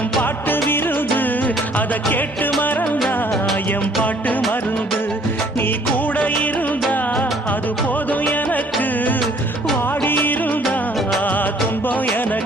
நம் பாட்டு விருது அத கேட்டு மறந்தா எம் பாட்டு மருந்து நீ கூட இருந்தா அது போதும் எனக்கு வாடி இருந்தா துன்பம் எனக்கு